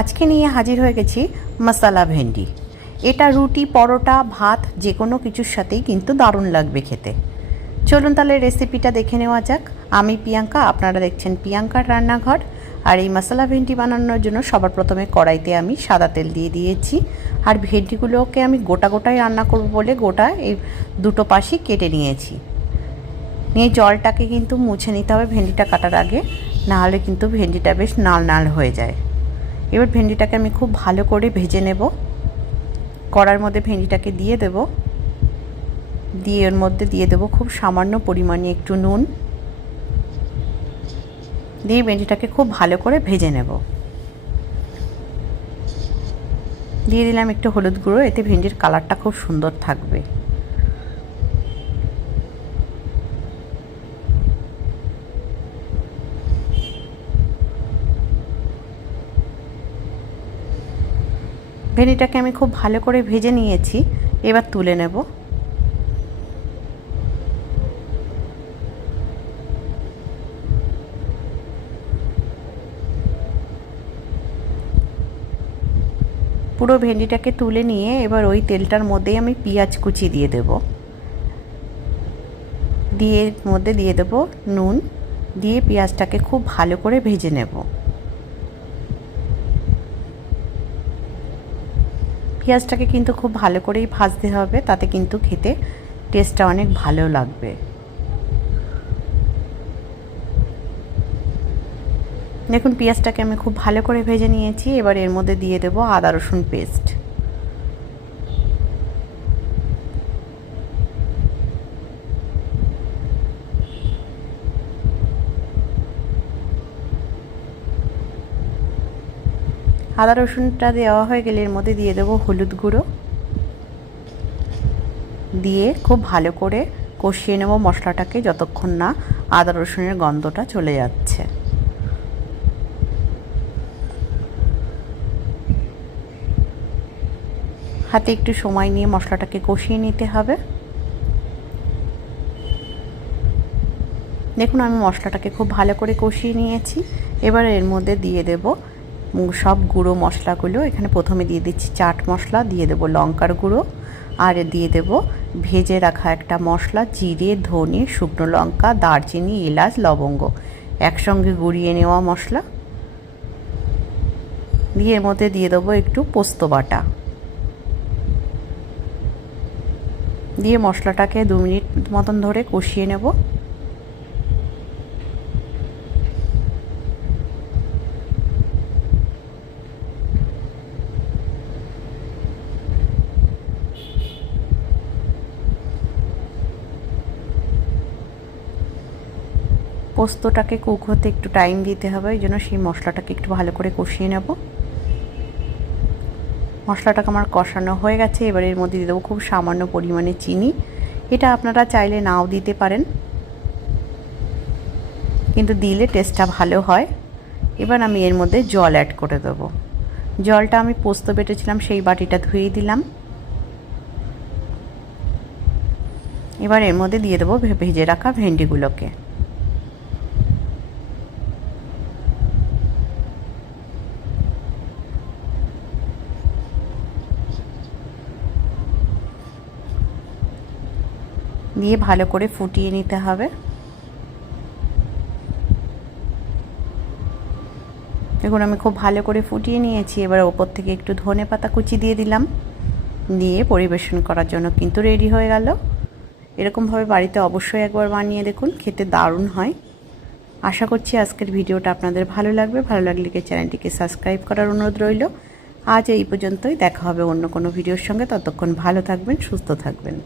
আজকে নিয়ে হাজির হয়ে গেছি মশলা ভেন্ডি। এটা রুটি, পরোটা, ভাত যে কোনো কিছুর সাথেই কিন্তু দারুণ লাগবে খেতে। চলুন তাহলে রেসিপিটা দেখে নেওয়া যাক। আমি প্রিয়াঙ্কা, আপনারা দেখছেন প্রিয়াঙ্কার রান্নাঘর। আর এই মশলা ভেন্ডি বানানোর জন্য সবার প্রথমে কড়াইতে আমি সাদা তেল দিয়ে দিয়েছি। আর ভেন্ডিগুলোকে আমি গোটা গোটাই রান্না করব বলে গোটা এই দুটো পাশই কেটে নিয়েছি। নিয়ে জলটাকে কিন্তু মুছে নিতে হবে ভেন্ডিটা কাটার আগে, নাহলে কিন্তু ভেন্ডিটা বেশ নাল নাল হয়ে যায়। এবার ভেন্ডিটাকে আমি খুব ভালো করে ভেজে নেব। কড়ার মধ্যে ভেন্ডিটাকে দিয়ে দেব, দিয়ে এর মধ্যে দিয়ে দেব খুব সামান্য পরিমাণে একটু নুন, দিয়ে ভেন্ডিটাকে খুব ভালো করে ভেজে নেব। দিয়ে দিলাম একটু হলুদ গুঁড়ো, এতে ভেন্ডির কালারটা খুব সুন্দর থাকবে। ভেন্ডিটাকে আমি খুব ভালো করে ভেজে নিয়েছি, এবার তুলে নেব। পুরো ভেন্ডিটাকে তুলে নিয়ে এবার ওই তেলটার মধ্যেই আমি পেঁয়াজ কুচি দিয়ে দেব, দিয়ে মধ্যে দিয়ে দেব নুন, দিয়ে পেঁয়াজটাকে খুব ভালো করে ভেজে নেব। পেঁয়াজটাকে কিন্তু খুব ভালো করেই ভাজতে হবে, তাতে কিন্তু খেতে টেস্টটা অনেক ভালো লাগবে। দেখুন পেঁয়াজটাকে আমি খুব ভালো করে ভেজে নিয়েছি। এবার এর মধ্যে দিয়ে দেব আদা রসুন পেস্ট। আদা রসুনটা দেওয়া হয়ে গেলে এর মধ্যে দিয়ে দেব হলুদ গুঁড়ো, দিয়ে খুব ভালো করে কষিয়ে নেব মশলাটাকে যতক্ষণ না আদা রসুনের গন্ধটা চলে যাচ্ছে। হাতে একটু সময় নিয়ে মশলাটাকে কষিয়ে নিতে হবে। দেখুন আমি মশলাটাকে খুব ভালো করে কষিয়ে নিয়েছি। এবার এর মধ্যে দিয়ে দেব সব গুঁড়ো মশলাগুলো। এখানে প্রথমে দিয়ে দিচ্ছি চাট মশলা, দিয়ে দেব লঙ্কার গুঁড়ো, আর দিয়ে দেব ভেজে রাখা একটা মশলা, জিরে, ধনে, শুকনো লঙ্কা, দারচিনি, এলাচ, লবঙ্গ একসঙ্গে গুঁড়িয়ে নেওয়া মশলা। দিয়ে এর মধ্যে দিয়ে দেবো একটু পোস্ত বাটা, দিয়ে মশলাটাকে 2 মিনিট মতন ধরে কষিয়ে নেব। পোস্তটাকে কুক হতে একটু টাইম দিতে হবে, এই জন্য সেই মশলাটাকে একটু ভালো করে কষিয়ে নেব। মশলাটাকে আমার কষানো হয়ে গেছে। এবার এর মধ্যে দিয়ে দেবো খুব সামান্য পরিমাণে চিনি। এটা আপনারা চাইলে নাও দিতে পারেন, কিন্তু দিলে টেস্টটা ভালো হয়। এবার আমি এর মধ্যে জল অ্যাড করে দেবো। জলটা আমি পোস্ত বেটেছিলাম সেই বাটিটা ধুয়ে দিলাম। এবার এর মধ্যে দিয়ে দেবো ভেজে রাখা ভেন্ডিগুলোকে। দিয়ে ভালো করে ফুটিয়ে নিতে হবে। দেখুন আমি খুব ভালো করে ফুটিয়ে নিয়েছি। এবার ওপর থেকে একটু ধনেপাতা কুচি দিয়ে দিলাম, দিয়ে পরিবেশন করার জন্য কিন্তু রেডি হয়ে গেল। এরকমভাবে বাড়িতে অবশ্যই একবার বানিয়ে দেখুন, খেতে দারুণ হয়। আশা করছি আজকের ভিডিওটা আপনাদের ভালো লাগবে। ভালো লাগলে চ্যানেলটিকে সাবস্ক্রাইব করার অনুরোধ রইল। আজ এই পর্যন্তই, দেখা হবে অন্য কোনো ভিডিওর সঙ্গে। ততক্ষণ ভালো থাকবেন, সুস্থ থাকবেন।